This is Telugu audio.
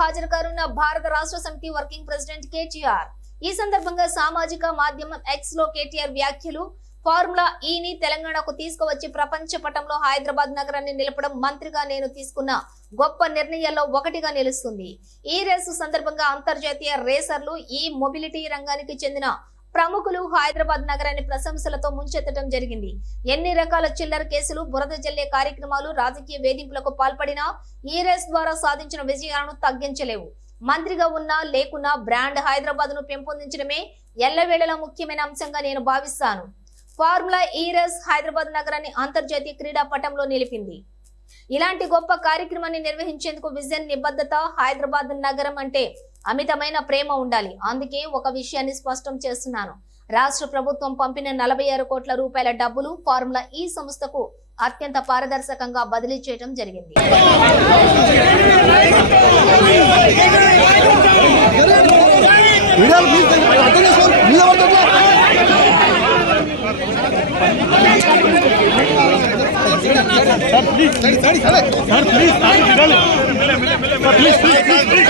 హాజరు కానున్న భారత రాష్ట్ర సమితి వర్కింగ్ ప్రెసిడెంట్ కేటీఆర్. ఈ సందర్భంగా సామాజిక మాధ్యమం ఎక్స్లో కేటీఆర్ వ్యాఖ్యలు ఫార్ములా e ఈని తెలంగాణకు తీసుకువచ్చి ప్రపంచ పటంలో హైదరాబాద్ నగరాన్ని నిలపడం మంత్రిగా నేను తీసుకున్న గొప్ప నిర్ణయాల్లో ఒకటిగా నిలుస్తుంది. ఈ రేసు సందర్భంగా అంతర్జాతీయ రేసర్లు ఈ మొబిలిటీ రంగానికి చెందిన ప్రముఖులు హైదరాబాద్ నగరాన్ని ప్రశంసలతో ముంచెత్తడం జరిగింది. ఎన్ని రకాల చిల్లర కేసులు బురద జల్లే కార్యక్రమాలు రాజకీయ వేధింపులకు పాల్పడినా ఈ రేస్ ద్వారా సాధించిన విజయాలను తగ్గించలేవు. మంత్రిగా ఉన్నా లేకున్నా బ్రాండ్ హైదరాబాద్ను పెంపొందించడమే ఎల్లవేళలా ముఖ్యమైన అంశంగా నేను భావిస్తాను. ఫార్ములా ఈ రేస్ హైదరాబాద్ నగరాన్ని అంతర్జాతీయ క్రీడా పటంలో నిలిపింది. ఇలాంటి గొప్ప కార్యక్రమాన్ని నిర్వహించేందుకు విజన్ నిబద్ధత హైదరాబాద్ నగరం అంటే అమితమైన ప్రేమ ఉండాలి అందుకే ఒక విషయాన్ని స్పష్టం చేస్తున్నాను రాష్ట్ర ప్రభుత్వం పంపిన నలభై ఆరు కోట్ల రూపాయల డబ్బులు ఫార్ములా ఈ సంస్థకు అత్యంత పారదర్శకంగా బదిలీ చేయడం జరిగింది please please please please please